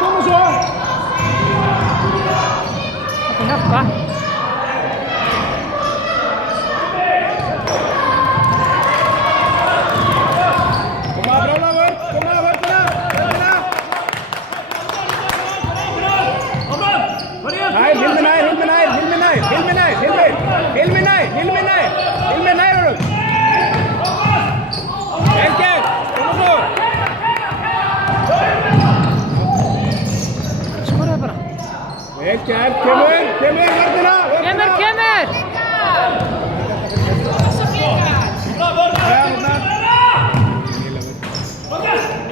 koma svo! Þetta hjálpa. Koma að brála vörð, koma að vörðina! Hilmi nær! Vel gert, koma svo! Skoraðu bara. Vel gert, kemur vörðina! Kemur!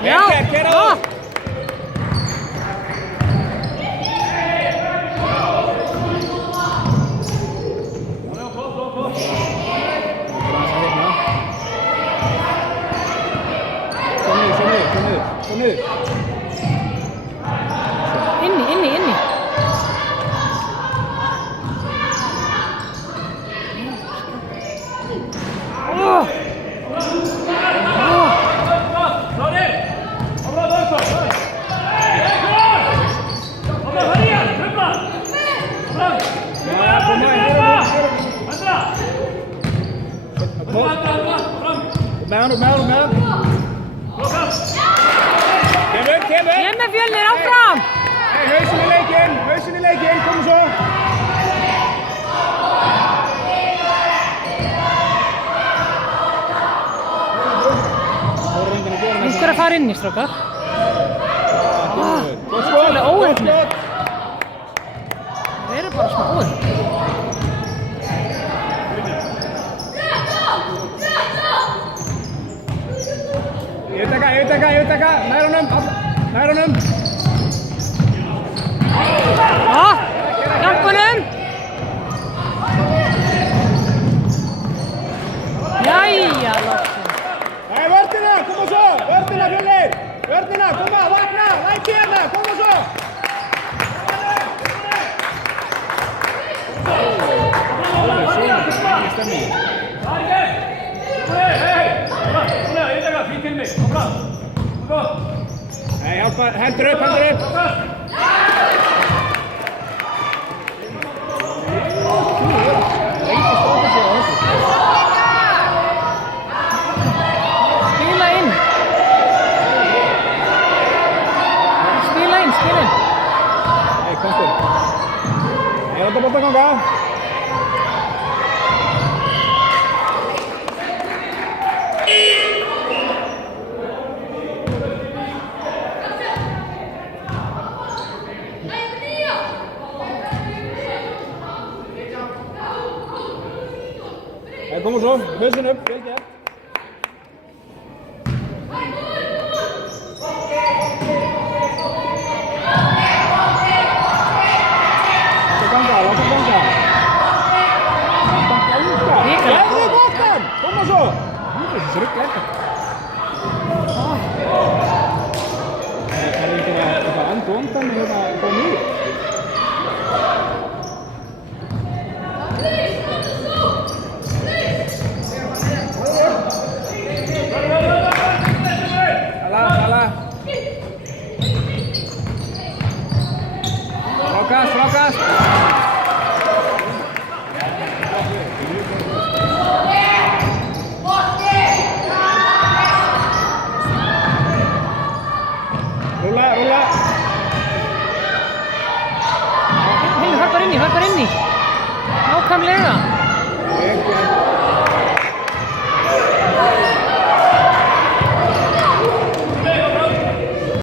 Já! Gera það! Svo niður. Inni. Með hann. Kemur Fjölnir áfram! Hausinn í leikinn, koma svo! Einhver að fara inn í strákar. Gott skot! Óheppni. Það eru bara smá óheppni. Yfirtaka, nær honum! Hjálpunum! Jæja, loksins. Nei, vörðina, koma svo! Vörðina, Fjölnir! Vörðina, koma, vakna! Læti hérna, koma svo! Nei, hjálpa, hendur upp! Spila inn. Nei, kostur. Nei, þetta bótt að ganga. Nei, koma svo, hausinn upp, vel gert. Láta ganga. Læði bóttan, koma svo. Þessi rugla eitthvað. Það er eitthvað andvondan með þetta nýr. Sala. Frákast. Rulla. Hinn, hörpar inni. Nákvæmlega.